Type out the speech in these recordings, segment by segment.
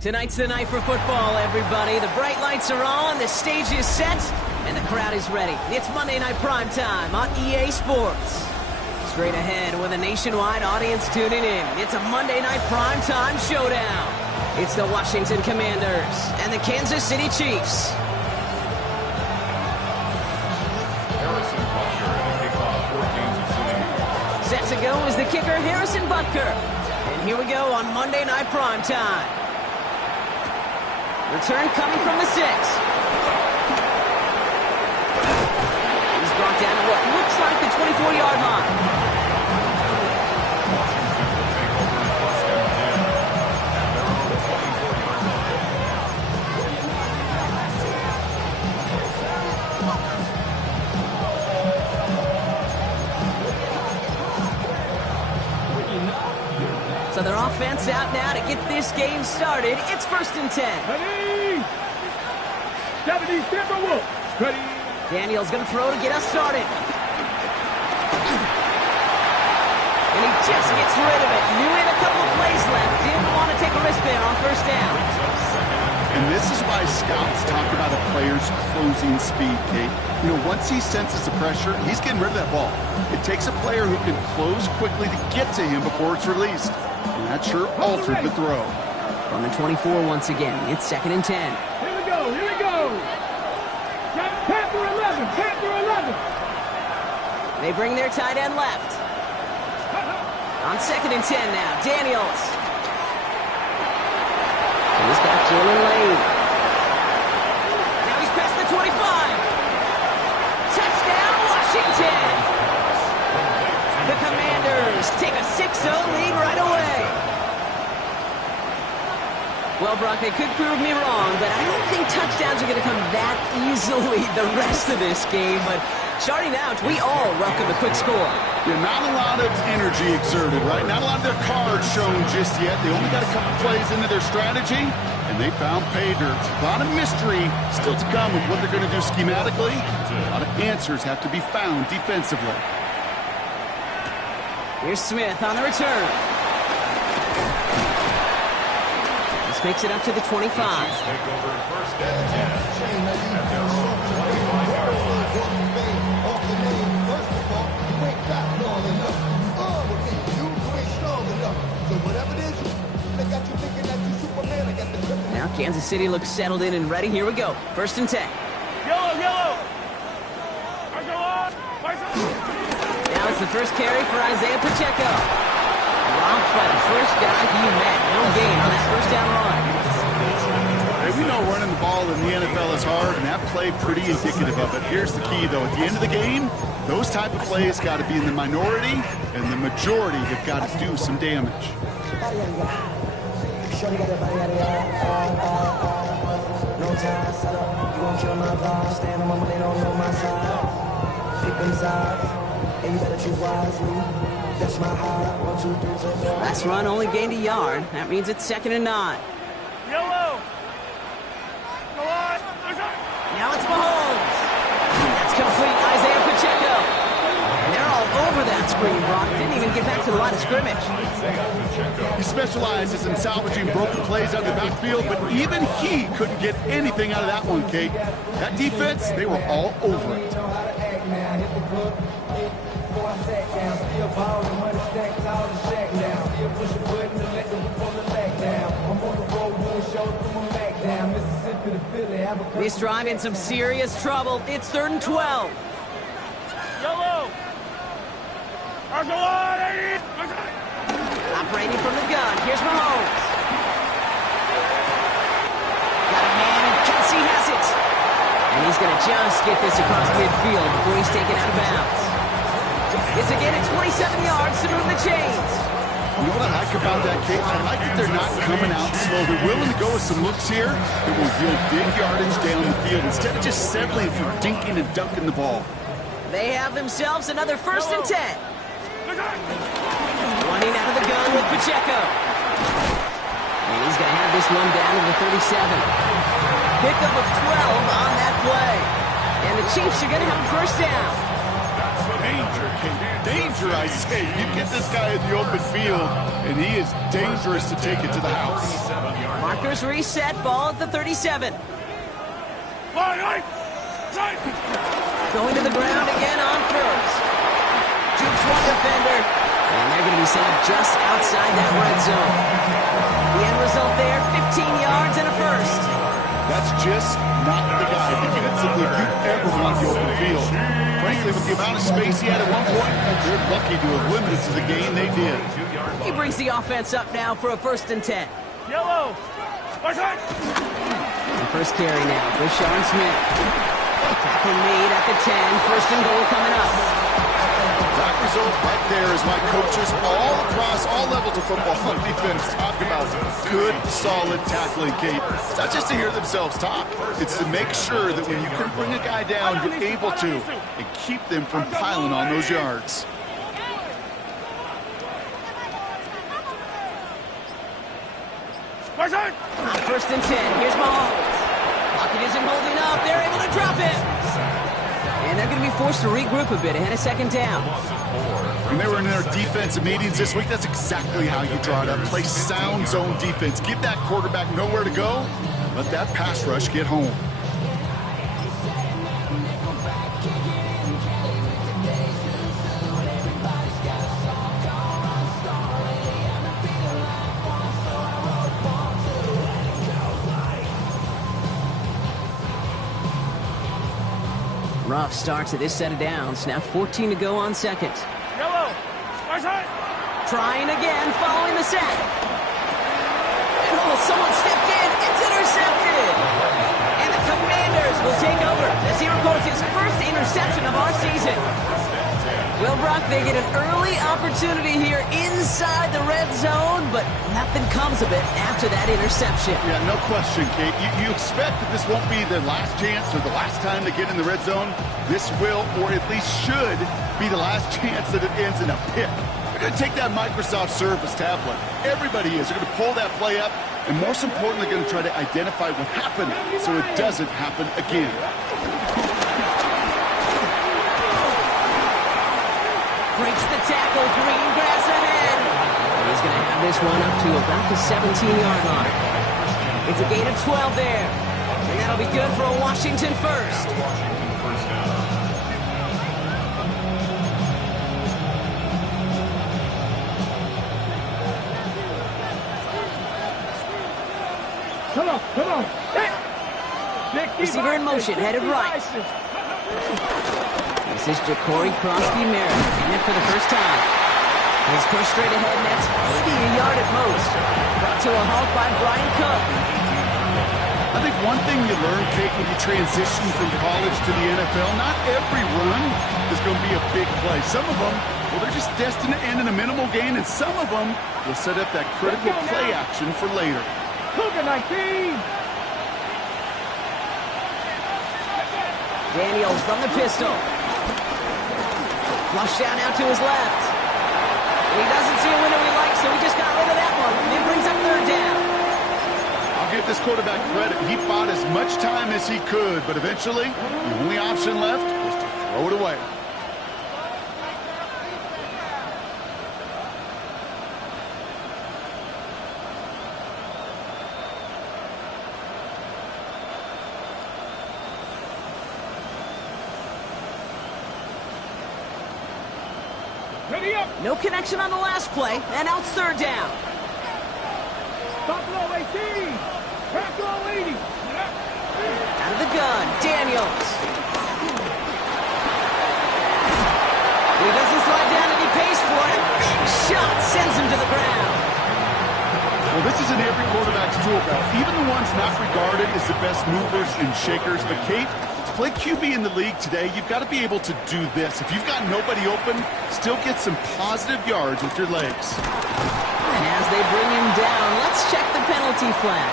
Tonight's the night for football, everybody. The bright lights are on, the stage is set, and the crowd is ready. It's Monday Night Primetime on EA Sports. Straight ahead with a nationwide audience tuning in. It's a Monday Night Primetime showdown. It's the Washington Commanders and the Kansas City Chiefs. Set to go is the kicker, Harrison Butker. And here we go on Monday Night Primetime. Return coming from the 6. He's brought down at what looks like the 24-yard line. So their offense out now to get this game started. It's 1st and 10. Ready! 70 Timberwolves. Ready! Daniel's going to throw to get us started. And he just gets rid of it. Knew he had a couple of plays left. Didn't want to take a risk there on 1st down. And this is why scouts talk about a player's closing speed, Kate. You know, once he senses the pressure, he's getting rid of that ball. It takes a player who can close quickly to get to him before it's released. And that sure altered the throw. On the 24 once again, it's 2nd and 10. Here we go, here we go. Panther 11, Panther 11. They bring their tight end left. On 2nd and 10 now, Daniels. And he's got Jalen Lane. Now he's past the 25. Touchdown, Washington. The Commanders take a 6-0 lead right away. Well, Brock, they could prove me wrong, but I don't think touchdowns are going to come that easily the rest of this game. But starting out, we all welcome a quick score. Yeah, not a lot of energy exerted, right? Not a lot of their cards shown just yet. They only got a couple plays into their strategy, and they found pay dirt. A lot of mystery still to come with what they're going to do schematically. A lot of answers have to be found defensively. Here's Smith on the return. This makes it up to the 25. Now Kansas City looks settled in and ready. Here we go. 1st and 10. Yellow, yellow. Now it's the first carry for Isaiah Pacheco. Dropped by the first guy he met. No gain on that 1st down run. Hey, we know running the ball in the NFL is hard, and that play pretty indicative of it. Here's the key, though. At the end of the game, those type of plays got to be in the minority, and the majority have got to do some damage. Last run only gained a yard. That means it's 2nd and 9. Yellow. Go on. Now it's Mahomes. That's complete. Isaiah Pacheco. And they're all over that screen, Brock. Didn't even get back to the line of scrimmage. He specializes in salvaging broken plays out of the backfield, but even he couldn't get anything out of that one, Kate. That defense, they were all over it. This drive in some serious trouble. It's 3rd and 12. Yellow. Operating from the gun. Here's Mahomes. Got a man, and Kelsey has it. And he's going to just get this across midfield before he's taken out of bounds. It's again at 27 yards to move the chains. You know what I like about that, Kate? I like that they're not coming out slow. They're willing to go with some looks here that will yield big yardage down the field instead of just settling for dinking and dunking the ball. They have themselves another 1st and 10. Running out of the gun with Pacheco. And he's going to have this one down to the 37. Pickup of 12 on that play. And the Chiefs are going to have a first down. Danger, Kate. Danger, I say. You get this guy in the open field, and he is dangerous to take it to the house. Markers reset, ball at the 37. Going to the ground again on first. Jukes one defender, and they're going to be sent up just outside that red zone. The end result there, 15 yards and a first. That's just not the guy defensively you ever want the open field. Frankly, with the amount of space he had at one point, they're lucky to have limited to the game they did. He brings the offense up now for a 1st and 10. Yellow. And first carry now, Brashard Smith. Tackle made at the 10, 1st and goal coming up. That result right there is why coaches all across all levels of football on defense talk about good, solid tackling, Kate. It's not just to hear themselves talk. It's to make sure that when you can bring a guy down, you're able to, and keep them from piling on those yards. First and 10. Here's Mahomes. Pocket isn't holding up. They're able to drop it. And they're going to be forced to regroup a bit ahead of 2nd down. When they were in their defensive meetings this week, that's exactly how you draw it up. Play sound zone defense. Give that quarterback nowhere to go. Let that pass rush get home. Rough start to this set of downs. Now 14 to go on 2nd. Yellow. Trying again, following the sack. And someone stepped in. It's intercepted. And the Commanders will take over as he records his first interception of our season. Well, Brock, they get an early opportunity here inside the red zone, but nothing comes of it after that interception. Yeah, no question, Kate. You expect that this won't be their last chance or the last time they get in the red zone. This will, or at least should, be the last chance that it ends in a pick. They're going to take that Microsoft Surface tablet. Everybody is. They're going to pull that play up, and most importantly, they're going to try to identify what happened so it doesn't happen again. Breaks the tackle, green grass ahead. And he's going to have this one up to about the 17-yard line. It's a gain of 12 there. And that'll be good for a Washington first. Come on. Hey. Receiver in motion, headed right. This is Ja'Cory Krosky-Merritt, in it for the first time. He's pushed straight ahead, and that's maybe a yard at most. Brought to a halt by Brian Cook. I think one thing you learn, Kate, when you transition from college to the NFL, not every run is going to be a big play. Some of them, well, they're just destined to end in a minimal gain, and some of them will set up that critical play action for later. Cougar 19. Daniels from the pistol. Flush down out to his left. He doesn't see a window he likes, so he just got rid of that one. It brings up 3rd down. I'll give this quarterback credit. He fought as much time as he could, but eventually, the only option left was to throw it away. Ready up. No connection on the last play, and now it's 3rd down. Buffalo 18. Buffalo 80. Out of the gun, Daniels. He doesn't slide down and he pays for it. Big shot sends him to the ground. Well, this is in every quarterback's tool belt, even the ones not regarded as the best movers and shakers. But, Kate, to play QB in the league today, you've got to be able to do this. If you've got nobody open, still get some positive yards with your legs. And as they bring him down, let's check the penalty flag.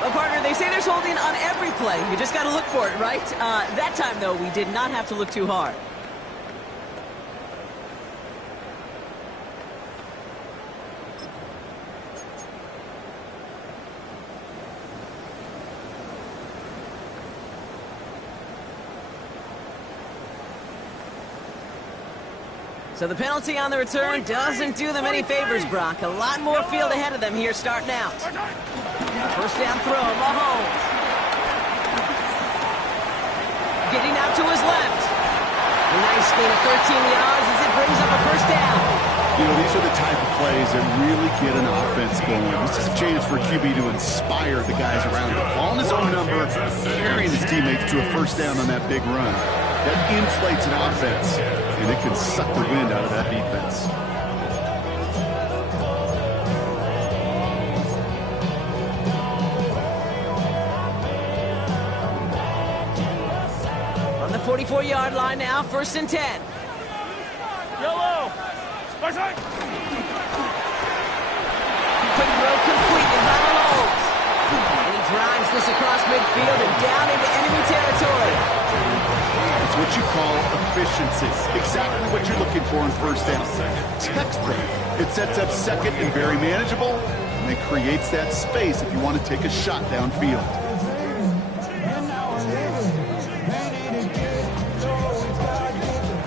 Well, partner, they say there's holding on every play. You just got to look for it, right? That time, though, we did not have to look too hard. So the penalty on the return doesn't do them any favors, Brock. A lot more field ahead of them here starting out. First down throw, Mahomes. Getting out to his left. A nice gain of 13 yards as it brings up a first down. You know, these are the type of plays that really get an offense going. This is a chance for a QB to inspire the guys around him. Calling his own number, carrying his teammates to a first down on that big run. That inflates an offense, and it can suck the wind out of that defense. On the 44-yard line now, 1st and 10. Yellow. Quick throw completed by Mahomes. And he drives this across midfield and down into enemy territory. It's what you call efficiency. Exactly what you're looking for in first down. Textbook. It sets up second and very manageable, and it creates that space if you want to take a shot downfield.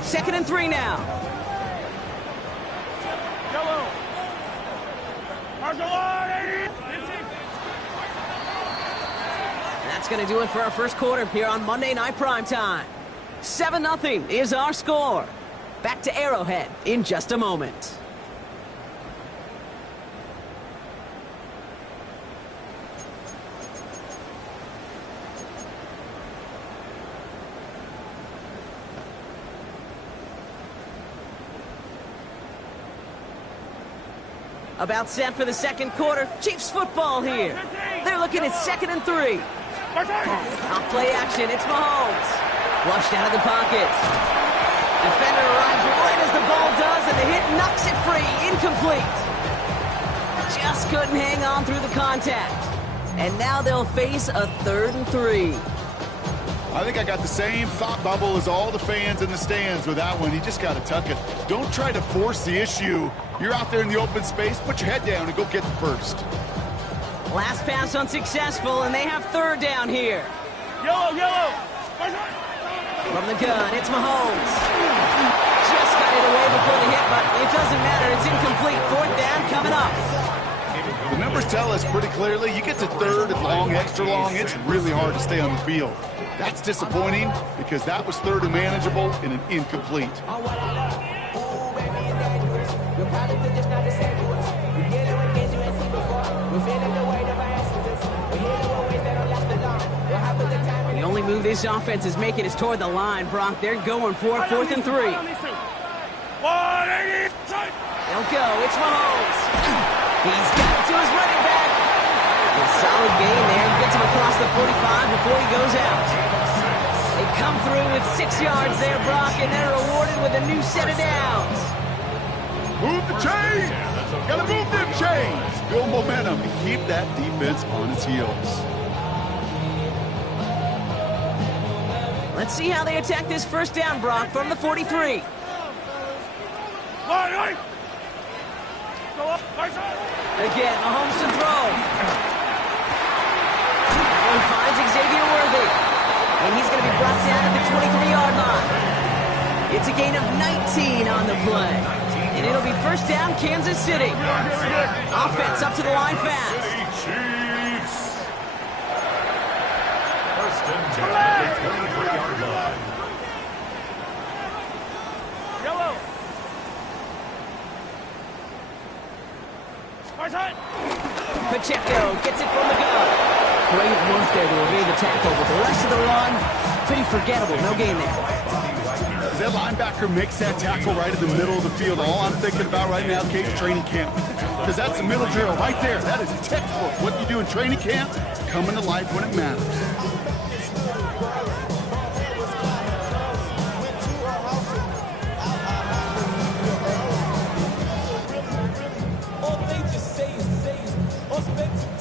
Second and 3 now. That's going to do it for our first quarter here on Monday Night Primetime. 7-0 is our score. Back to Arrowhead in just a moment. About set for the second quarter. Chiefs football here. They're looking at 2nd and 3. Off play action. It's Mahomes. Flushed out of the pocket. Defender arrives right as the ball does, and the hit knocks it free. Incomplete. Just couldn't hang on through the contact. And now they'll face a 3rd and 3. I think I got the same thought bubble as all the fans in the stands with that one. You just got to tuck it. Don't try to force the issue. You're out there in the open space. Put your head down and go get the first. Last pass unsuccessful, and they have 3rd down here. Yellow. From the gun, it's Mahomes. Just got it away before the hit, but it doesn't matter. It's incomplete. 4th down coming up. The numbers tell us pretty clearly, you get to 3rd and long, extra long, it's really hard to stay on the field. That's disappointing because that was 3rd and manageable and an incomplete. The only move this offense is making is toward the line, Brock. They're going for 4th and 3. They'll go. It's Mahomes. He's got it to his running back. A solid gain there. Gets him across the 45 before he goes out. They come through with 6 yards there, Brock, and they're rewarded with a new set of downs. Move the chains! Gotta move them chains! Build momentum and keep that defense on its heels. Let's see how they attack this first down, Brock, from the 43. Again, Mahomes to throw. That one finds Xavier Worthy. And he's going to be brought down at the 23-yard line. It's a gain of 19 on the play. And it'll be first down, Kansas City. Offense up to the line fast. First and 10 at the 23-yard line. Yellow. Pacheco gets it from the gun. Great work there to evade the tackle, but the rest of the run, pretty forgettable. No gain there. As that linebacker makes that tackle right in the middle of the field, all I'm thinking about right now, Case, training camp. Because that's the middle drill right there. That is textbook. What you do in training camp, coming to life when it matters.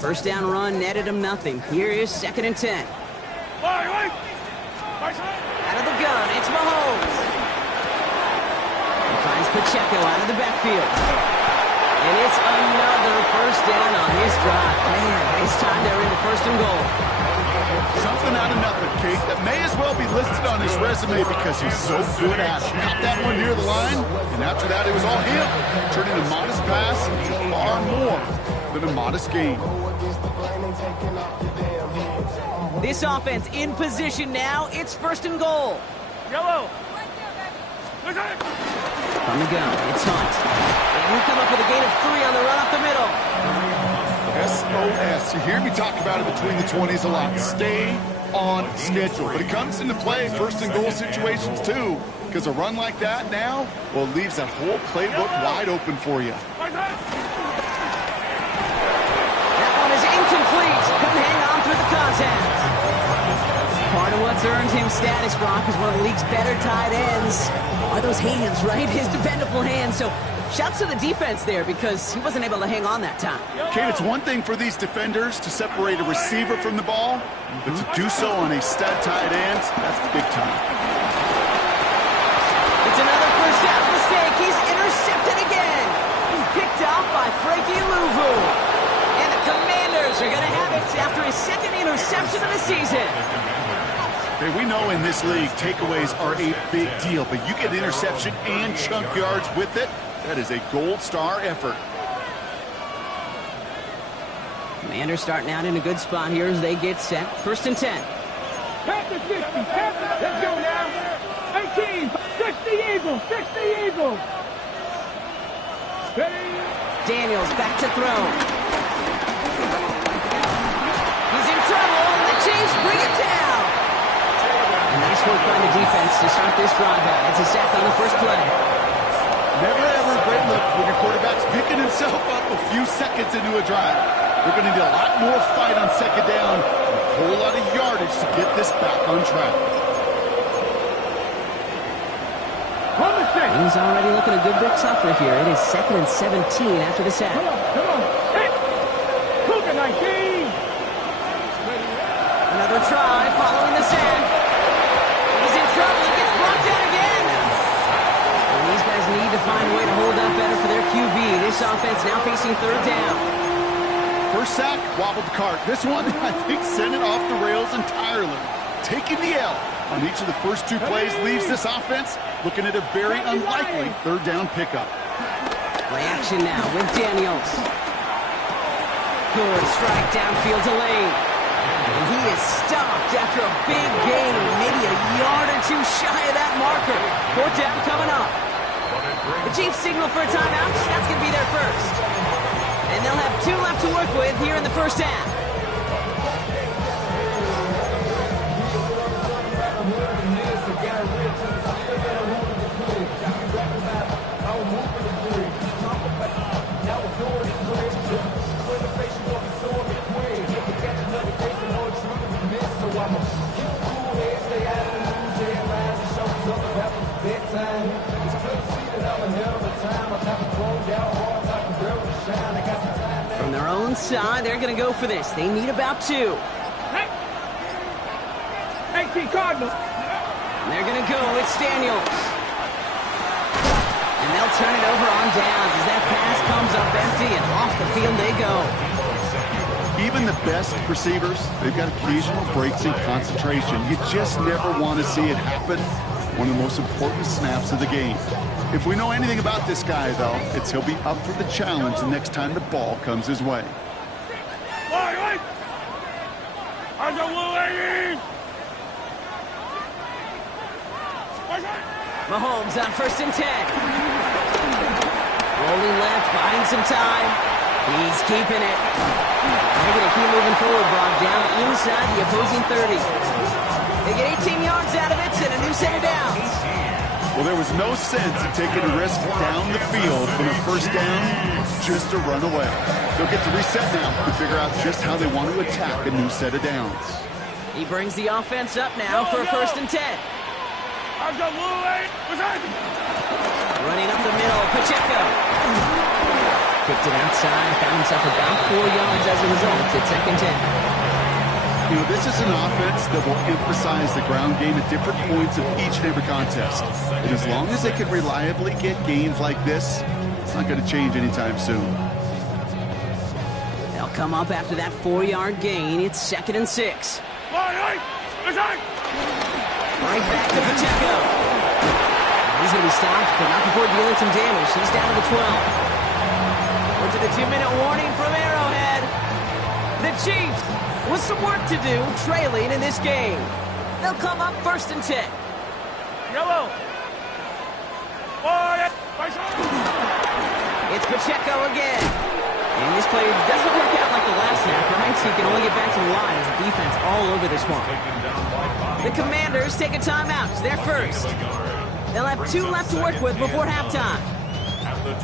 First down run netted him nothing. Here is 2nd and 10. Out of the gun, it's Mahomes. He finds Pacheco out of the backfield. And it's another first down on this drive. Man, this time they're into 1st and goal. Something something out of nothing, Kate, that may as well be listed on his resume because he's so good at it. Caught that one near the line, and after that it was all him, turning a modest pass into far more than a modest gain. This offense in position now. It's 1st and goal. Yellow. From the gun, it's Hunt. And you come up with a gain of 3 on the run up the middle. SOS. You hear me talk about it between the 20s a lot. Stay on schedule. But it comes into play 1st and goal situations too. Because a run like that now, well, it leaves that whole playbook wide open for you. That one is incomplete. Couldn't hang on through the contact. Part of what's earned him status, Brock, is one of the league's better tight ends. Are those hands, right? His dependable hands. So shouts to the defense there because he wasn't able to hang on that time. Kate, it's one thing for these defenders to separate a receiver from the ball, but to do so on a stud tight end, that's big time. It's another first down mistake. He's intercepted again. Picked off by Frankie Louvu. And the Commanders are going to have it after his 2nd interception of the season. Hey, we know in this league, takeaways are a big deal, but you get interception and chunk yards with it, that is a gold star effort. Commanders starting out in a good spot here as they get set. 1st and 10. Panther 60. Let's go now. 18. 60 Eagles. 60 Eagles. Ready? Daniels back to throw. He's in trouble, and the Chiefs bring it down. Nice work by the defense to start this drive out. It's a sack on the first play. Never ever a great look when your quarterback's picking himself up a few seconds into a drive. They're going to need a lot more fight on 2nd down and a whole lot of yardage to get this back on track. Things already looking a good bit tougher here. It is 2nd and 17 after the sack. Come on. Hit. Cougar 19. Another try following the sack. He's in trouble. He gets brought down again. And these guys need to find a way to hold up better for their QB. This offense now facing 3rd down. First sack, wobbled the cart. This one, I think, sent it off the rails entirely. Taking the L on each of the first 2 plays leaves this offense looking at a very unlikely 3rd down pickup. Play action now with Daniels. Good strike downfield to Lane. And he is stopped after a big gain, maybe a yard or 2 shy of that marker. 4th down coming up. The Chiefs signal for a timeout. That's going to be their first. And they'll have 2 left to work with here in the first half. From their own side, they're going to go for this. They need about 2. 18 Cardinals. And they're going to go. It's Daniels. And they'll turn it over on downs as that pass comes up empty and off the field they go. Even the best receivers, they've got occasional breaks in concentration. You just never want to see it happen. One of the most important snaps of the game. If we know anything about this guy, though, it's he'll be up for the challenge the next time the ball comes his way. Mahomes on 1st and 10. Rolling left, buying some time. He's keeping it. They're going to keep moving forward, Brock, down inside the opposing 30. They get 18 yards out of it and a new set of downs. Well, there was no sense in taking a risk down the field from a 1st down just to run away. They'll get to reset now and figure out just how they want to attack a new set of downs. He brings the offense up now for a 1st and 10. Running up the middle, Pacheco. Kicked it outside, found himself about 4 yards as a result. It's 2nd and 10. You know, this is an offense that will emphasize the ground game at different points of each and every contest. And as long as they can reliably get gains like this, it's not going to change anytime soon. They'll come up after that 4-yard gain. It's 2nd and 6. Right back to Pacheco. He's going to be stopped, but not before dealing some damage. He's down to the 12. We're to the 2-minute warning from Arrowhead. The Chiefs, with some work to do, trailing in this game. They'll come up 1st and 10. Yellow. It's Pacheco again. And this play doesn't work out like the last snap, right? So he can only get back to the line as the defense all over this one. The Commanders take a timeout. They're first. They'll have 2 left to work with before halftime.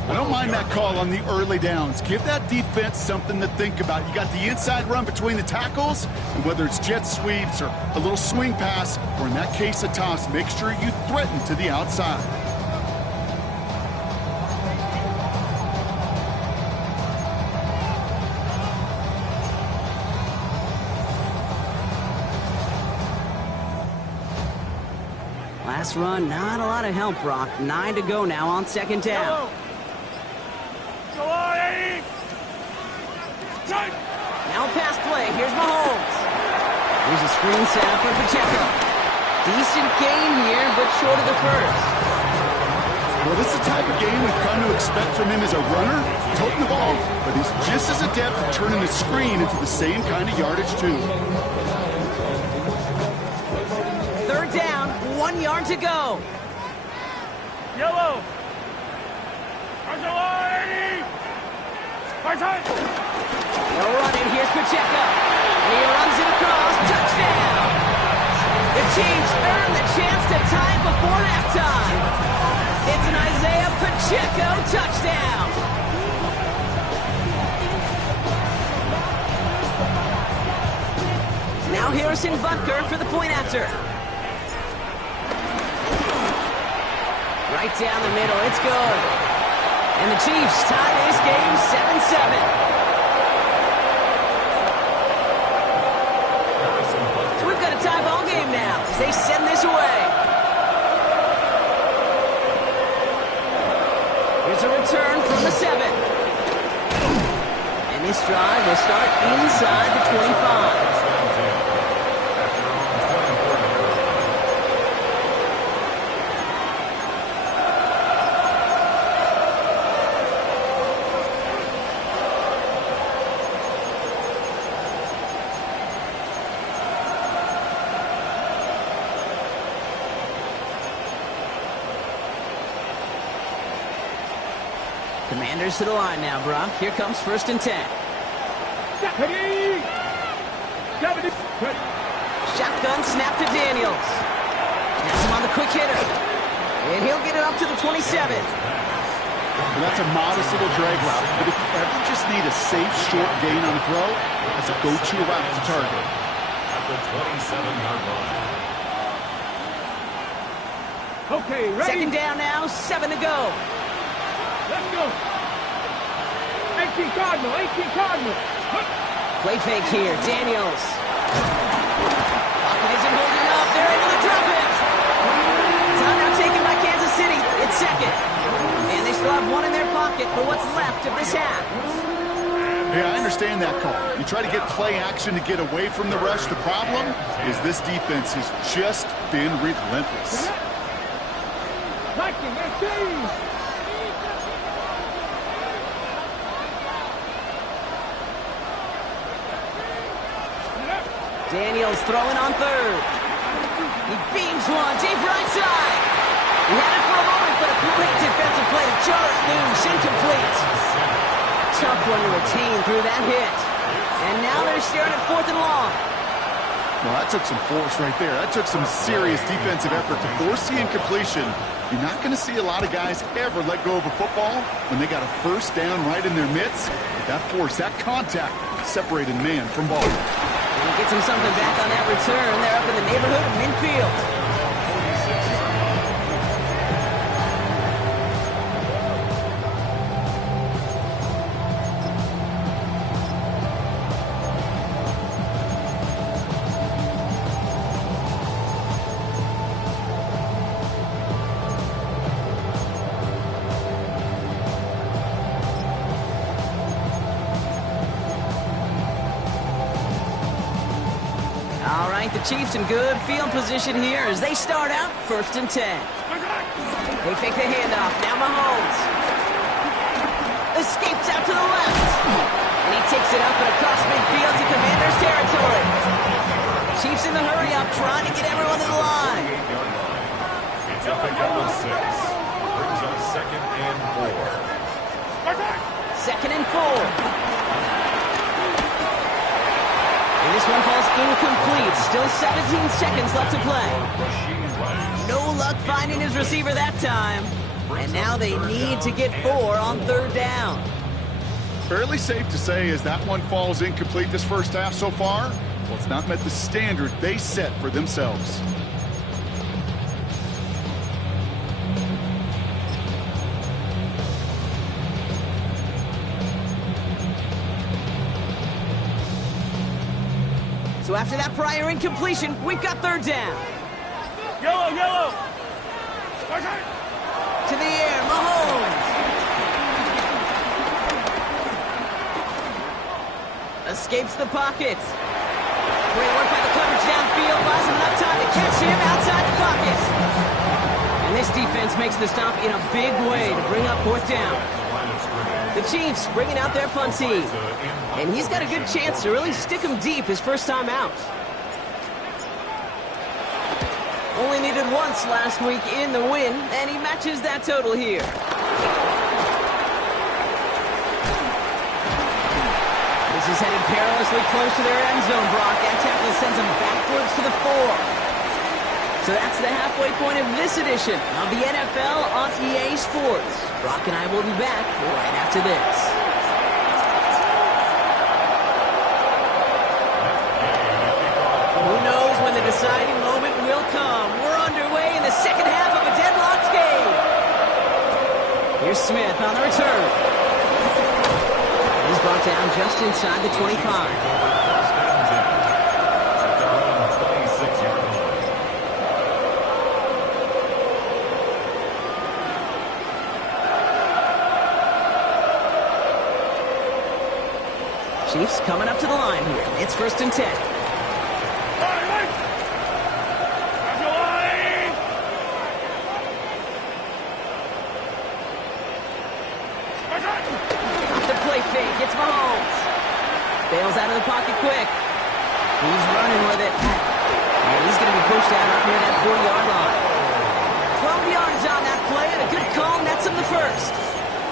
I don't mind that call on the early downs. Give that defense something to think about. You got the inside run between the tackles, and whether it's jet sweeps or a little swing pass, or in that case a toss, make sure you threaten to the outside. Last run, not a lot of help, Brock. 9 to go now on 2nd down. Now pass play. Here's Mahomes. Here's a screen setup for Pacheco. Decent gain here, but short of the first. Well, this is the type of game we've come to expect from him as a runner, toting the ball, but he's just as adept at turning the screen into the same kind of yardage, too. 3rd down, 1 yard to go. Yellow. They'll run it. Here's Pacheco. He runs it across. Touchdown. The Chiefs earn the chance to tie it before halftime. It's an Isaiah Pacheco touchdown. Now Harrison Butker for the point after. Right down the middle. It's good. And the Chiefs tie this game 7-7. So we've got a tie ball game now as they send this away. Here's a return from the 7. And this drive will start inside the 25. Commanders to the line now, Brock. Here comes 1st and 10. Shotgun snap to Daniels. Has him on the quick hitter. And he'll get it up to the 27. Well, that's a modest little drag route, but if you ever just need a safe, short gain on a throw, that's a go-to route to target. At the 27-yard line. Okay, ready? 2nd down now, 7 to go. Let's go. 18 Cardinal, 18 Cardinal. Play fake here, Daniels. Pocket isn't holding up. They're able to drop it. Time now taken by Kansas City. It's 2nd. And they still have 1 in their pocket for what's left of this half. Yeah, I understand that call. You try to get play action to get away from the rush. The problem is this defense has just been relentless. Liking, 18. Daniels throwing on 3rd. He beams one, deep right side. He had it for a moment, but a great defensive play to jar it loose, incomplete. Tough one to retain through that hit. And now they're staring at 4th and long. Well, that took some force right there. That took some serious defensive effort to force the incompletion. You're not going to see a lot of guys ever let go of a football when they got a 1st down right in their midst. That force, that contact, separated man from ball. And he gets him something back on that return. They're up in the neighborhood of midfield. right, the Chiefs in good field position here as they start out 1st and 10. They fake the handoff. Now Mahomes escapes out to the left. And he takes it up and across midfield to Commanders territory. Chiefs in the hurry-up, trying to get everyone to the line. It's a pickup of 6. Brings up 2nd and 4. 2nd and 4. And this one falls incomplete. Still 17 seconds left to play. No luck finding his receiver that time. And now they need to get 4 on 3rd down. Fairly safe to say as that one falls incomplete this first half so far, well, it's not met the standard they set for themselves. So after that prior incompletion, we've got 3rd down. Yellow. To the air, Mahomes. Escapes the pocket. Great work by the coverage downfield. Buys him enough time to catch him outside the pocket. And this defense makes the stop in a big way to bring up 4th down. The Chiefs bringing out their punt team. And he's got a good chance to really stick him deep his first time out. Only needed once last week in the win, and he matches that total here. This is headed perilously close to their end zone, Brock. That tackle sends him backwards to the 4. So that's the halfway point of this edition of the NFL on EA Sports. Brock and I will be back right after this. Who knows when the deciding moment will come? We're underway in the second half of a deadlocked game. Here's Smith on the return. He's brought down just inside the 25. Chiefs coming up to the line here. It's 1st and 10. Off the play fake, it's Mahomes. Bails out of the pocket quick. He's running with it. And he's going to be pushed out up near that 40-yard line. 12 yards on that play, and a good call nets him the first.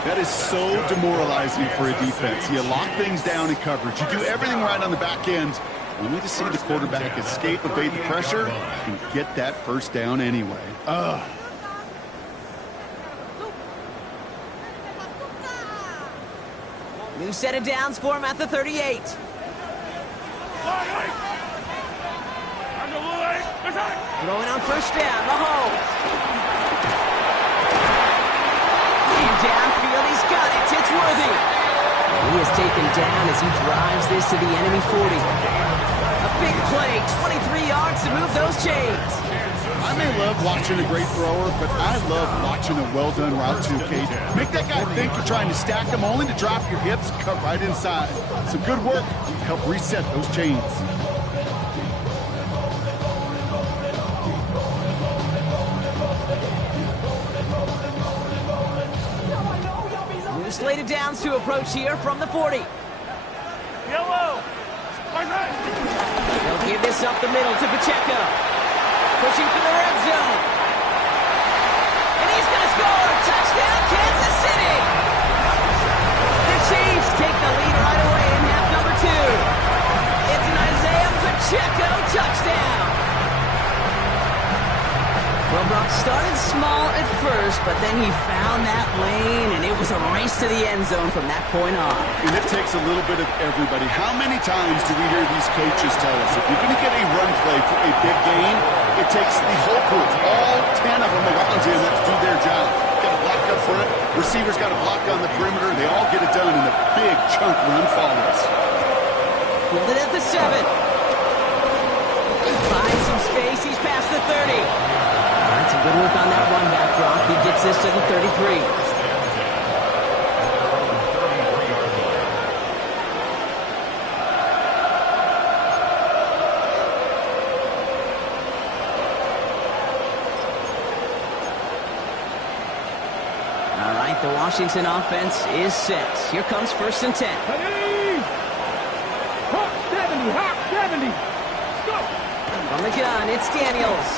That is so demoralizing for a defense. You lock things down in coverage. You do everything right on the back end, only to see the quarterback escape, evade the pressure, and get that first down anyway. New set of downs for him at the 38. Throwing on 1st down, Mahomes. Downfield, he's got it. It's Worthy. He is taken down as he drives this to the enemy 40. A big play, 23 yards to move those chains. I may love watching a great thrower, but I love watching a well-done route too, Kate. Make that guy think you're trying to stack him only to drop your hips, cut right inside. Some good work to help reset those chains. Slated downs to approach here from the 40. Yellow. They'll give this up the middle to Pacheco. Pushing for the red zone. And he's going to score. Touchdown, Kansas City. The Chiefs take the lead right away in half number 2. It's an Isaiah Pacheco touchdown. Well, Brock started small at first, but then he found that lane, and it was a race to the end zone from that point on. And it takes a little bit of everybody. How many times do we hear these coaches tell us, if you're going to get a run play for a big game, it takes the whole group, all 10 of them around him to do their job. Got to block up front, receivers got to block on the perimeter, they all get it done, and a big chunk run follows. Fielded at the 7. Finds some space, he's past the 30. That's a good work on that run back, Brock. He gets this to the 33. right, the Washington offense is set. Here comes 1st and 10. Ready? Hawk 70, Hawk 70. Go. From the gun, it's Daniels.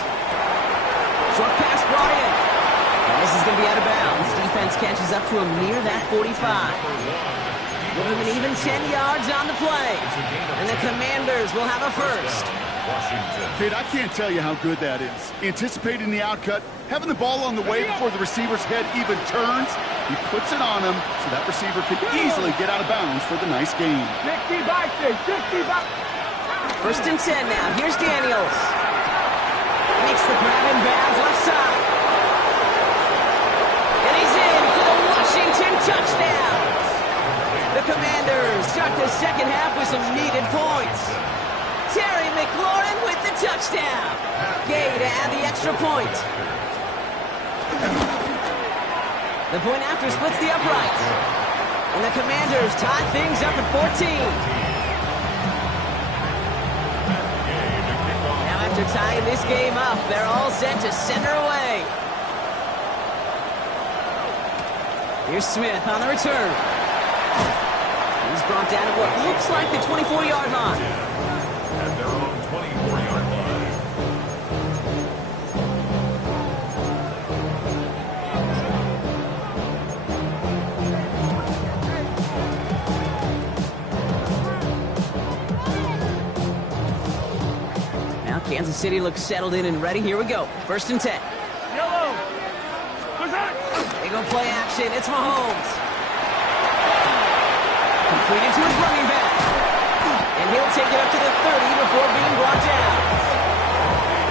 Short pass brought in. And this is going to be out of bounds. Defense catches up to him near that 45. Give him an even 10 yards on the play. And the Commanders will have a first. Kate, I can't tell you how good that is. Anticipating the outcut, having the ball on the way before the receiver's head even turns. He puts it on him so that receiver could easily get out of bounds for the nice gain. 60 by 6, 60 by... 1st and 10 now. Here's Daniels. Makes the grab in bounds left side. And he's in for the Washington touchdown. The Commanders start the second half with some needed points. Terry McLaurin with the touchdown. Gay to add the extra point. The point after splits the uprights. And the Commanders tie things up at 14. Now after tying this game up, they're all set to center away. Here's Smith on the return. He's brought down at what looks like the 24-yard line. At their own 24-yard line. Now Kansas City looks settled in and ready. Here we go. 1st and 10. Yellow. What's that? They go play action. It's Mahomes. Completed to his running back. And he'll take it up to the 30 before being brought down.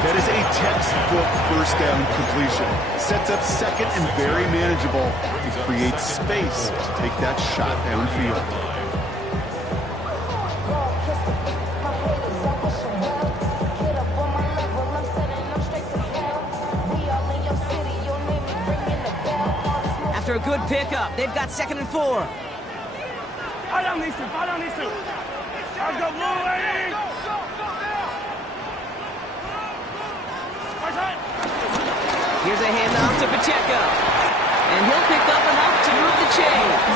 That is a textbook first down completion. Sets up second and very manageable. It creates space to take that shot downfield. After a good pickup, they've got 2nd and 4. Fall down these two, fall down these two. Let's go, blue lane. Here's a handoff to Pacheco. And he'll pick up enough to move the chains.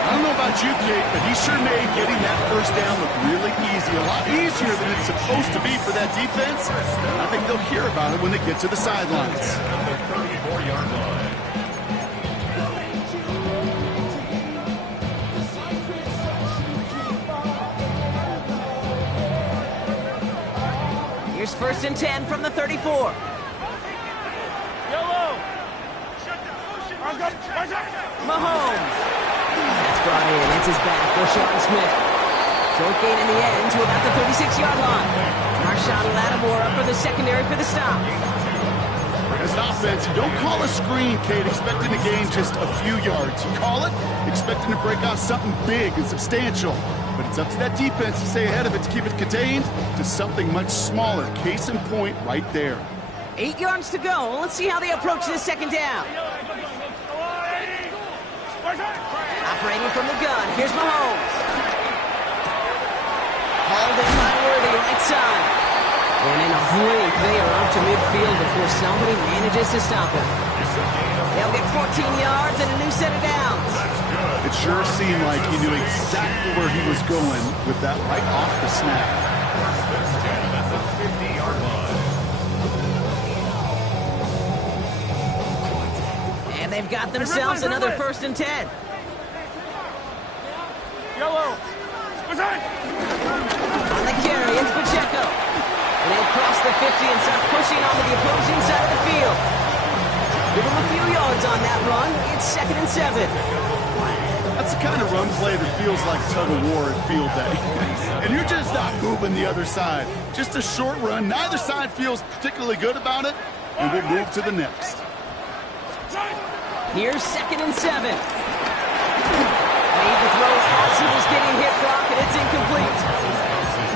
I don't know about you, Kate, but he sure made getting that first down look really easy. A lot easier than it's supposed to be for that defense. I think they'll hear about it when they get to the sidelines. At the 34-yard line. Here's 1st and 10 from the 34. Mahomes. That's brought in. It's his back. Rashawn Smith. Short gain in the end to about the 36-yard line. Marshawn Lattimore up for the secondary for the stop. As an offense, you don't call a screen, Kate, expecting to gain just a few yards. You call it expecting to break out something big and substantial. But it's up to that defense to stay ahead of it, to keep it contained to something much smaller. Case in point right there. 8 yards to go. Let's see how they approach this second down. Operating from the gun. Here's Mahomes. Hauled in by Worthy, right side. And in a blink, they are up to midfield before somebody manages to stop him. They'll get 14 yards and a new set of downs. It sure seemed like he knew exactly where he was going with that right off the snap. At the 50-yard line. And they've got themselves another 1st and 10. Yellow. What's that? On the carry, it's Pacheco. And they'll cross the 50 and start pushing onto the opposing side of the field. Give them a few yards on that run. It's 2nd and 7. That's the kind of run play that feels like tug-of-war at field day. And you're just not moving the other side. Just a short run. Neither side feels particularly good about it. And we'll move to the next. Here's 2nd and 7. Made the throw as he was getting hit, Brock, and it's incomplete.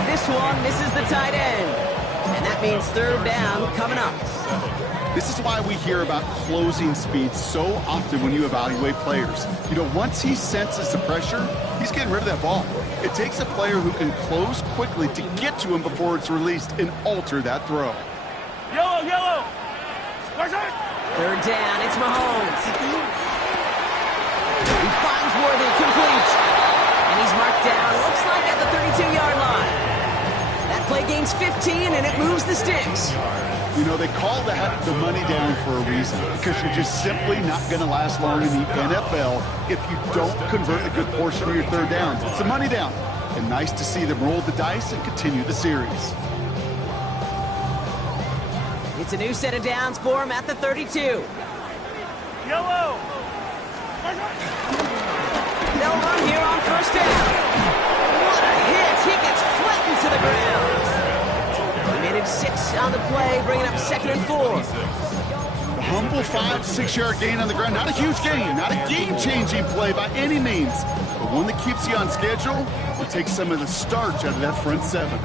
This one misses the tight end. And that means 3rd down coming up. This is why we hear about closing speed so often when you evaluate players. You know, once he senses the pressure, he's getting rid of that ball. It takes a player who can close quickly to get to him before it's released and alter that throw. Yellow, yellow. What's that? 3rd down, it's Mahomes. Worthy, complete. And he's marked down, looks like at the 32-yard line. That play gains 15, and it moves the sticks. You know, they call that the money down for a reason, because you're just simply not going to last long in the NFL if you don't convert a good portion of your third downs. It's a money down. And nice to see them roll the dice and continue the series. It's a new set of downs for him at the 32. Yellow. They'll run here on first down. What a hit! He gets flattened to the ground. He managed 6 on the play, bringing up 2nd and 4. The humble 5 to 6 yard gain on the ground. Not a huge gain, not a game-changing play by any means, but one that keeps you on schedule and takes some of the starch out of that front 7.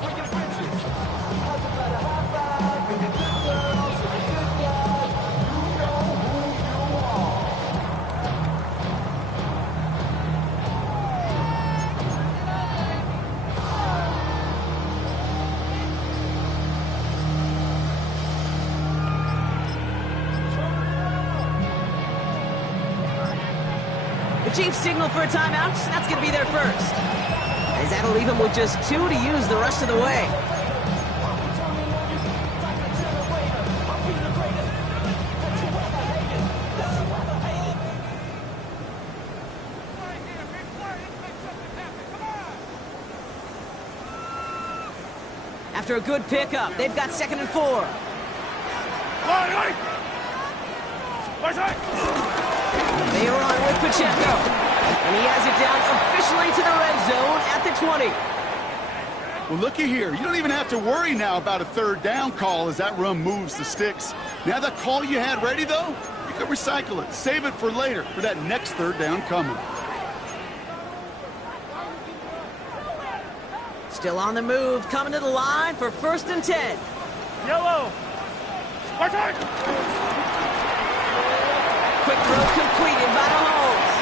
The Chiefs signal for a timeout. That's going to be their first. As that'll leave him with just 2 to use the rest of the way. After a good pickup, they've got 2nd and 4. They run with Pacheco. And he has it down officially to the red zone at the 20. Well, looky here. You don't even have to worry now about a third down call as that run moves the sticks. Now that call you had ready, though, you can recycle it. Save it for later for that next third down coming. Still on the move, coming to the line for 1st and 10. Yellow. Quick throw completed by Mahomes.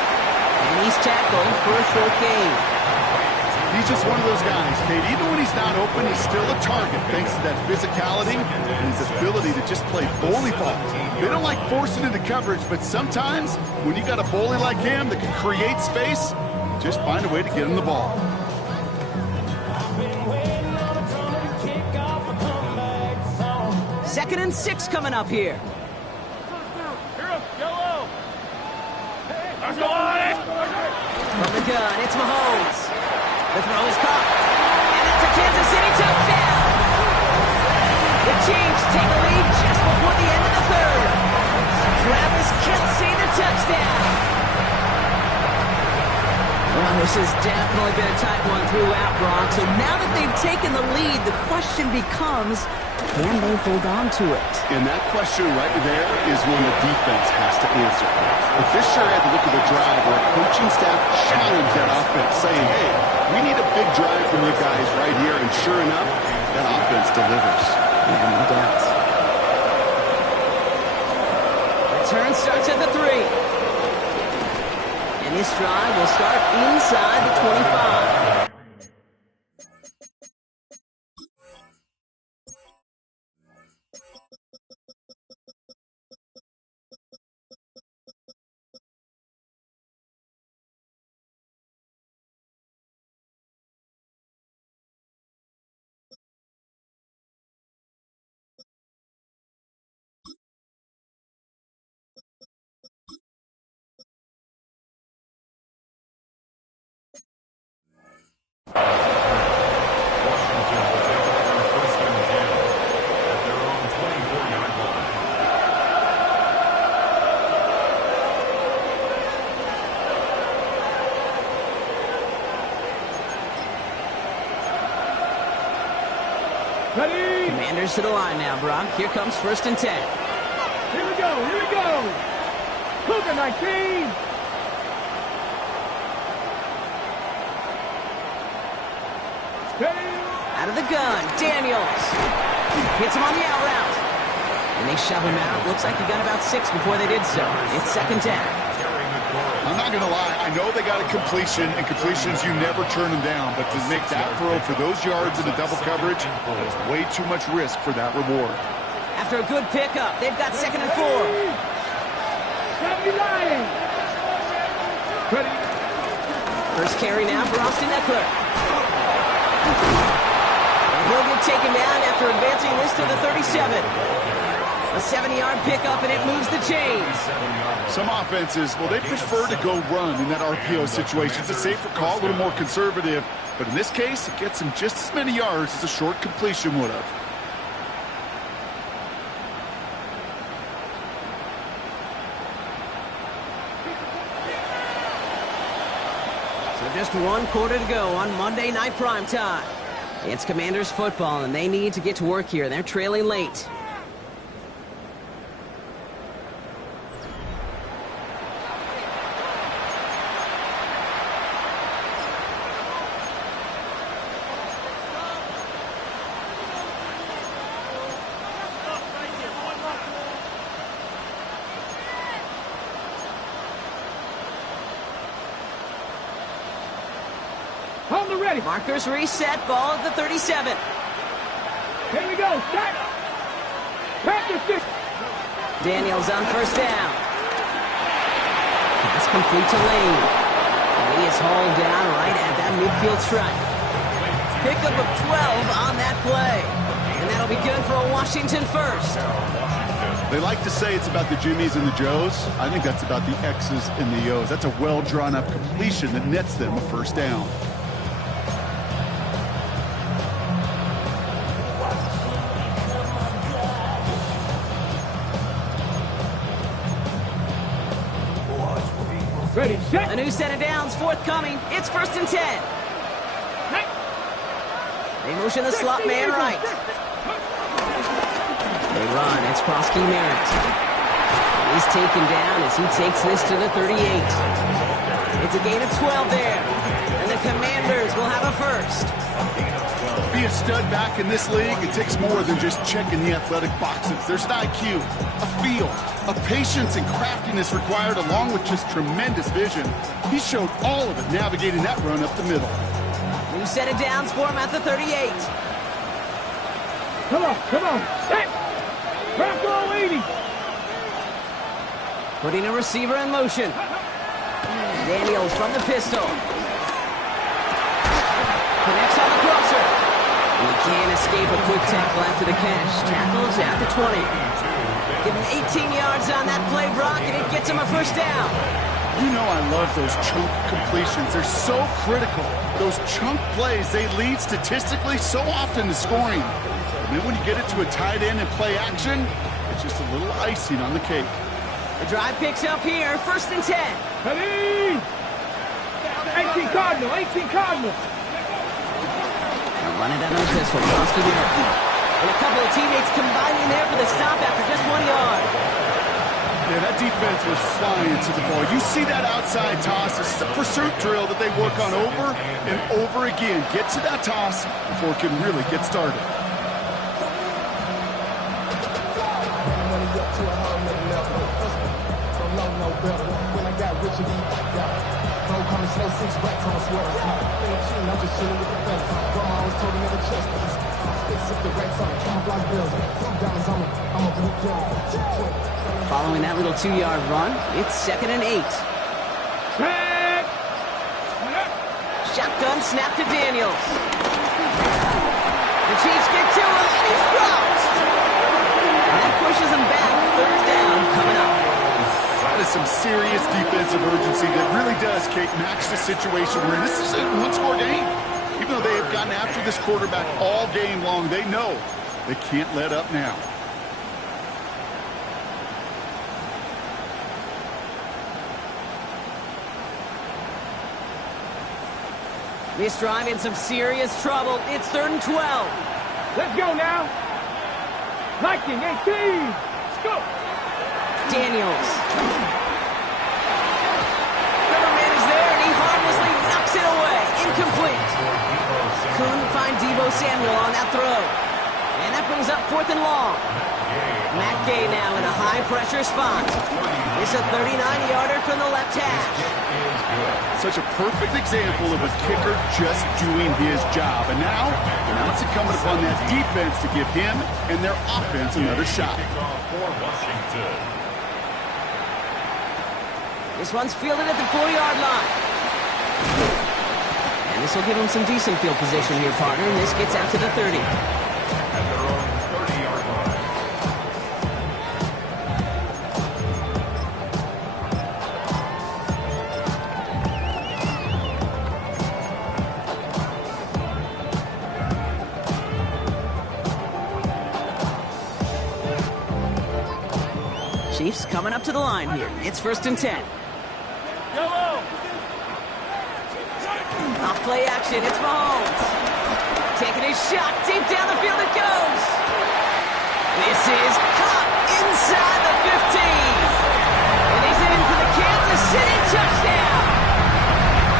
And he's tackled for a short gain. He's just one of those guys, Kate. Even when he's not open, he's still a target thanks to that physicality and his ability to just play bully ball. They don't like forcing into coverage, but sometimes when you got a bully like him that can create space, just find a way to get him the ball. Second and 6 coming up here. From the gun, it's Mahomes. The throw is caught. And that's a Kansas City touchdown. The Chiefs take a lead just before the end of the 3rd. Travis Kelce, the touchdown. Well, this has definitely been a tight one throughout, Brock. So now that they've taken the lead, the question becomes, can they hold on to it? And that question right there is one the defense has to answer. But this sure had to look at the drive where coaching staff challenged that offense, saying, hey, we need a big drive from you guys right here. And sure enough, that offense delivers. No doubt. Return starts at the 3. And this drive will start inside the 25. Ready? Commanders to the line now, Brock. Here comes 1st and 10. Here we go. Here we go. Cougar 19. Steady. Out of the gun, Daniels. Hits him on the out route. And they shove him out. Looks like he got about 6 before they did so. It's 2nd down. I'm not going to lie. I know they got a completion, and completions, you never turn them down. But to make that throw for those yards in the double coverage, there's way too much risk for that reward. After a good pickup, they've got 2nd and 4. Stop you lying. Ready. First carry now for Austin Eckler. And he'll get taken down after advancing this to the 37. A 70-yard pickup, and it moves the chains. Some offenses, well, they prefer to go run in that RPO situation. It's a safer call, a little more conservative. But in this case, it gets him just as many yards as a short completion would have. So just one quarter to go on Monday Night Primetime. It's Commanders football, and they need to get to work here. They're trailing late. Hold the ready. Markers reset, ball at the 37. Here we go. Start. Practice this. Daniels on first down. Pass complete to Lane. And he is hauled down right at that midfield stripe. Pickup of 12 on that play. And that'll be good for a Washington first. They like to say it's about the Jimmies and the Joes. I think that's about the X's and the O's. That's a well-drawn-up completion that nets them a first down. Ready, set. A new set of downs forthcoming. It's 1st and 10. They motion the slot man right. They run. It's Prosky Merritt. He's taken down as he takes this to the 38. It's a gain of 12 there. And the Commanders will have a first. To be a stud back in this league, it takes more than just checking the athletic boxes. There's an IQ, a feel, a patience and craftiness required along with just tremendous vision. He showed all of it navigating that run up the middle. New set of downs for him at the 38. Come on, come on. Set. Bronco 80. Putting a receiver in motion. Daniels from the pistol. Connects on the crosser. He can't escape a quick tackle after the catch. Tackles at the 20. Give him 18 yards on that play, Brock, and it gets him a first down. You know I love those chunk completions. They're so critical. Those chunk plays, they lead statistically so often to scoring. And then when you get it to a tight end and play action, it's just a little icing on the cake. The drive picks up here, 1st and 10. Ready. 18 Cardinal, 18 Cardinal. Run it out on the pistol. Prosky Merritt. And a couple of teammates combining there for the stop after just 1 yard. Yeah, that defense was flying to the ball. You see that outside toss. This is a pursuit drill that they work on over and over again. Get to that toss before it can really get started. Following that little 2-yard run, it's 2nd and 8. Set. Shotgun snap to Daniels. The Chiefs get to him, and he's dropped. And that pushes him back. 3rd down coming up. That is some serious defensive urgency that really does, Kate, match the situation where this is a one-score game. Even though they have gotten after this quarterback all game long, they know they can't let up now. This drive in some serious trouble. It's 3rd and 12. Let's go now. Liking 18. Let's go. Daniels. Coverman is there, and he harmlessly knocks it away. Incomplete. Couldn't find Deebo Samuel on that throw. And that brings up 4th and long. Matt Gay now in a high-pressure spot. It's a 39-yarder from the left hash. Such a perfect example of a kicker just doing his job. And now it's incumbent upon that defense to give him and their offense another shot. This one's fielded at the 4-yard line. And this will give them some decent field position here, partner, and this gets out to the 30. At their own 30-yard line. Chiefs coming up to the line here. It's 1st and 10. Off play action, it's Mahomes. Taking his shot, deep down the field it goes. This is caught inside the 15. And he's in for the Kansas City touchdown.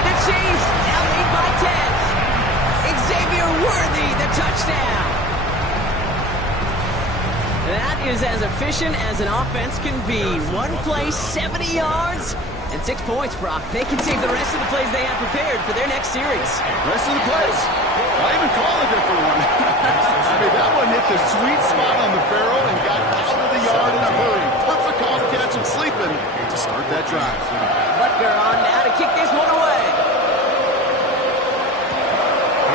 The Chiefs now lead by 10. Xavier Worthy, the touchdown. That is as efficient as an offense can be. One play, 70 yards, and 6 points, Brock. They can save the rest of the plays they have prepared for their next series. Rest of the plays? I even call a different one. I mean, that one hit the sweet spot on the barrel and got out of the yard in a hurry. Perfect off catch and sleeping to start that drive. Butker on now to kick this one away.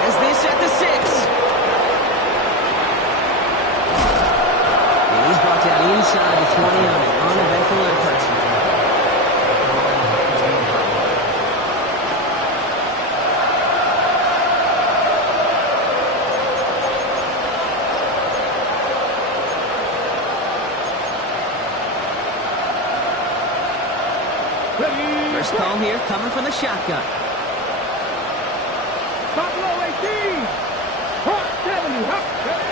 As this at the 6. He's brought down inside the 20 on an uneventful effort. First call here coming from the shotgun. Buffalo 18. Hot 70. Hot 70.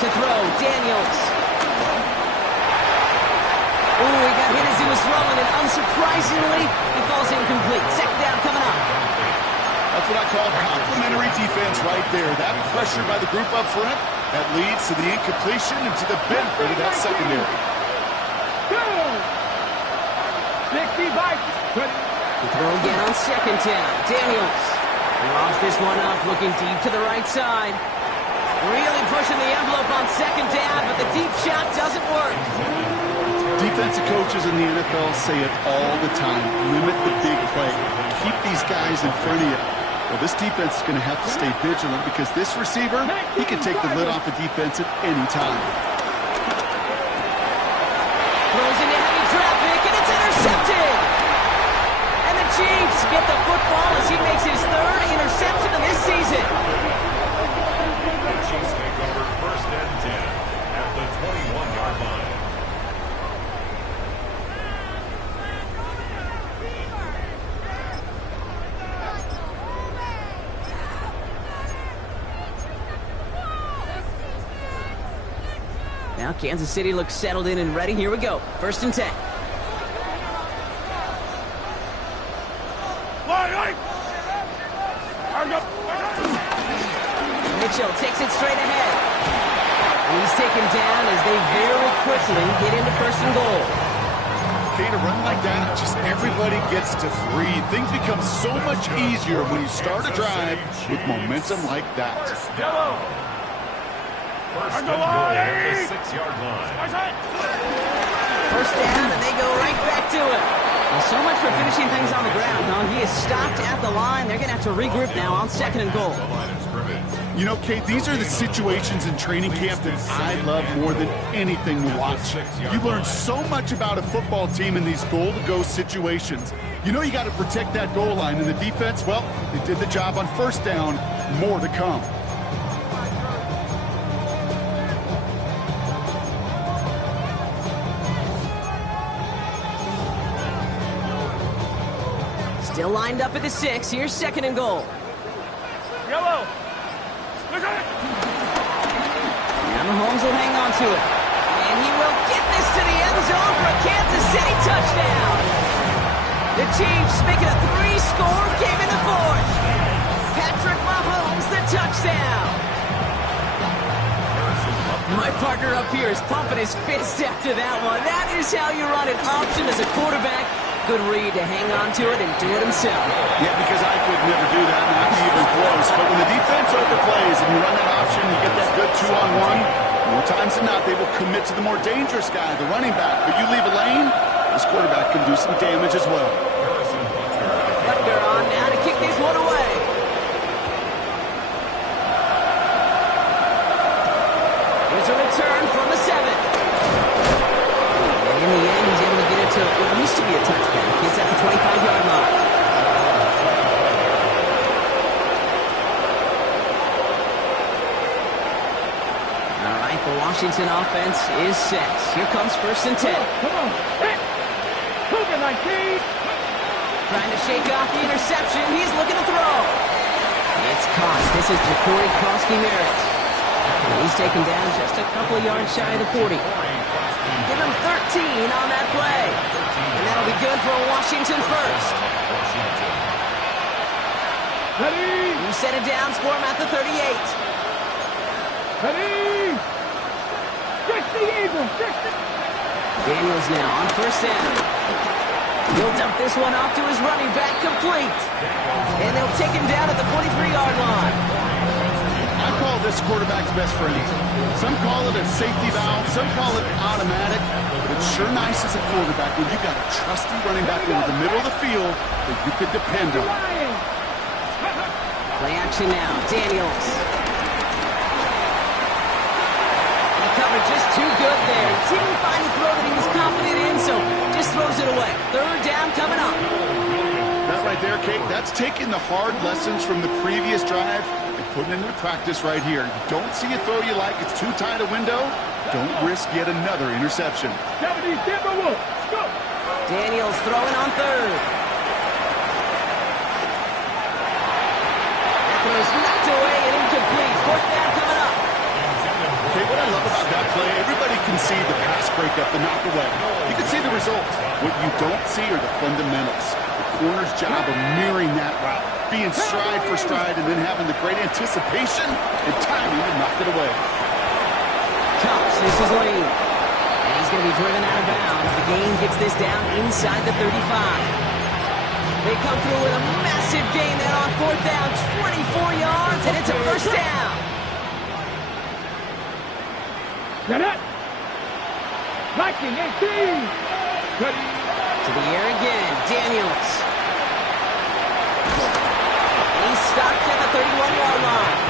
To throw, Daniels. Ooh, he got hit as he was throwing, and unsurprisingly, he falls incomplete. Second down coming up. That's what I call complimentary defense right there. That pressure by the group up front, that leads to the incompletion and to the benefit of that secondary. Go! 60 Vikings. To throw again on second down. Daniels lobs this one up, looking deep to the right side. Really pushing the envelope on second down, but the deep shot doesn't work. Defensive coaches in the NFL say it all the time. Limit the big play. Keep these guys in front of you. Well, this defense is going to have to stay vigilant because this receiver, he can take the lid off the defense at any time. Throws into heavy traffic, and it's intercepted! And the Chiefs get the football as he makes his 3rd interception of this season. The Chiefs take over 1st and 10 at the 21-yard line. Now Kansas City looks settled in and ready. Here we go. 1st and 10. Mitchell takes it straight ahead. And he's taken down as they very quickly get into 1st and goal. Okay, to run like that, just everybody gets to breathe. Things become so much easier when you start a drive with momentum like that. First and goal at the 6-yard line. 1st down, and they go right back to it. Well, so much for finishing things on the ground, huh? He is stopped at the line. They're going to have to regroup now on 2nd and goal. You know, Kate, these are the situations in training camp that I love more than anything to watch. You learn so much about a football team in these goal-to-go situations. You know you got to protect that goal line, and the defense, well, they did the job on 1st down. More to come. Still lined up at the 6. Here's 2nd and goal. Yellow. Now Mahomes will hang on to it. And he will get this to the end zone for a Kansas City touchdown. The Chiefs making a 3-score game in the 4th. Patrick Mahomes, the touchdown. My partner up here is pumping his fist after that one. That is how you run an option as a quarterback. Good read to hang on to it and do it himself. Yeah, because I could never do that, not even close. But when the defense overplays and you run that option, you get that good 2-on-1, more times than not, they will commit to the more dangerous guy, the running back. But you leave a lane, this quarterback can do some damage as well. Butker on now to kick this one away. it used to be a touchback. It's at the 25-yard line. All right, the Washington offense is set. Here comes 1st and 10. Come on. Hit. Cougar 19. Trying to shake off the interception. He's looking to throw. It's caught. This is Ja'Cory Krosky-Merritt. He's taken down just a couple of yards shy of the 40. Give him 13 on that play. And that'll be good for a Washington first. Ready. You set it down, score him at the 38. Ready. 60 Eagles. 60. Daniels now on 1st down. He'll dump this one off to his running back, complete. And they'll take him down at the 43-yard line. I call this quarterback's best friend. Some call it a safety valve, some call it automatic, but it's sure nice as a quarterback when you got a trusty running back over the middle of the field that you could depend on. Play action now, Daniels. And he covered just too good there. Didn't find a throw that he was confident in, so just throws it away. 3rd down coming up. That right there, Kate, that's taking the hard lessons from the previous drive and putting it into practice right here. You don't see a throw you like, it's too tight a window, don't risk yet another interception. 70 Timberwolves. Go. Daniels throwing on 3rd. That throw's knocked away and incomplete. 4th down coming up. Okay, what I love about that play, everybody can see the pass breakup, the knock away. You can see the results. What you don't see are the fundamentals. The corner's job of mirroring that route, being stride for stride, and then having the great anticipation and timing to knock it away. Cups, this is Lane. And he's going to be driven out of bounds. The gain gets this down inside the 35. They come through with a massive gain there on 4th down, 24 yards, and it's a 1st down. Get it. Viking 18. Ready. To the air again, Daniels. And he's stopped at the 31-yard line.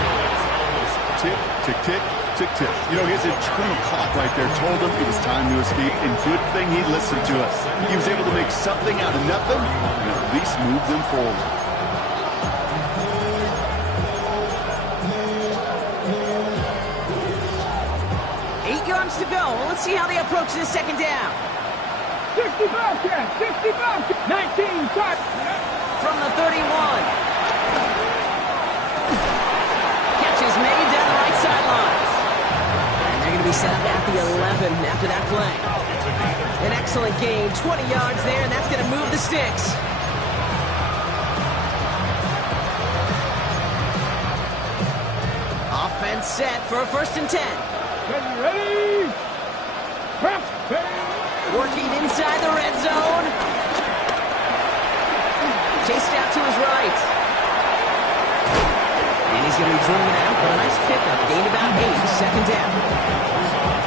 Tick, tick, tick, tick, tick. You know, his internal clock right there told him it was time to escape, and good thing he listened to us. He was able to make something out of nothing and at least move them forward. To go. Well, let's see how they approach this 2nd down. 60 Bobcats. 60 Bobcats. 19 touch. From the 31. Catch is made down the right sideline. And they're going to be set up at the 11 after that play. An excellent gain. 20 yards there, and that's going to move the sticks. Offense set for a 1st and 10. Ready. Press. Working inside the red zone. Chased out to his right. And he's going to be driven out, but a nice pickup. Gained about 8. 2nd down.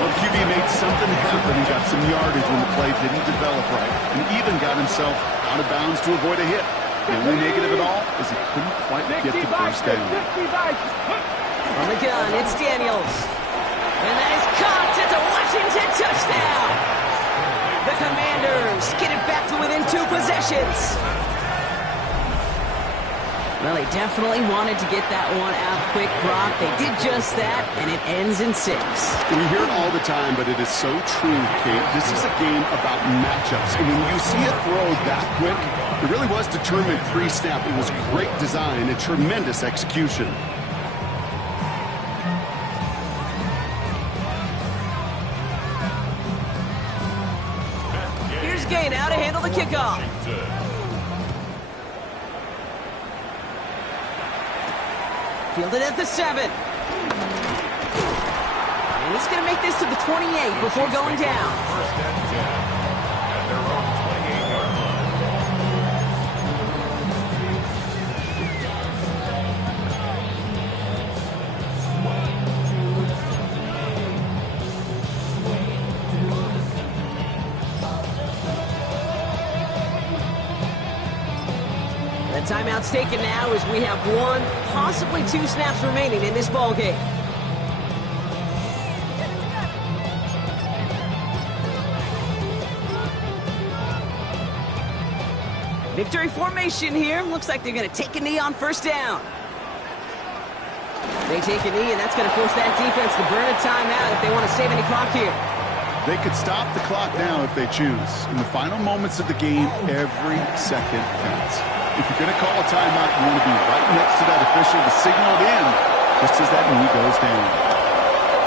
Well, QB made something happen and got some yardage when the play didn't develop right, and even got himself out of bounds to avoid a hit. The only negative at all is he couldn't quite get the 1st down. From the gun, it's Daniels. And that is caught. It's a Washington touchdown. The Commanders get it back to within 2 possessions. Well, they definitely wanted to get that one out quick, Brock. They did just that, and it ends in 6. We hear it all the time, but it is so true, Kate. This is a game about matchups. And when you see a throw that quick, it really was determined pre-snap. It was great design and tremendous execution. Gay now to handle the kickoff. Fielded at the 7. And he's going to make this to the 28 before going down. 1st and 10 at their own 28-yard line. The timeout's taken now as we have 1, possibly 2 snaps remaining in this ball game. Victory formation here. Looks like they're going to take a knee on first down. They take a knee, and that's going to force that defense to burn a timeout if they want to save any clock here. They could stop the clock now if they choose. In the final moments of the game, every second counts. If you're going to call a timeout, you want to be right next to that official to signal it in just as that knee goes down.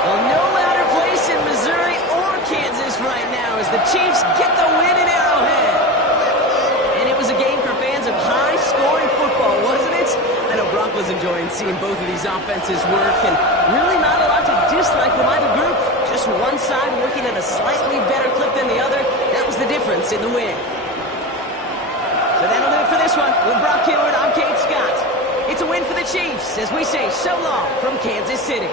Well, no louder place in Missouri or Kansas right now as the Chiefs get the win in Arrowhead. And it was a game for fans of high-scoring football, wasn't it? I know Brock was enjoying seeing both of these offenses work, and really not a lot to dislike from either group. Just one side working at a slightly better clip than the other. That was the difference in the win. So that'll do it for this one. With Brock Hayward, I'm Kate Scott. It's a win for the Chiefs as we say so long from Kansas City.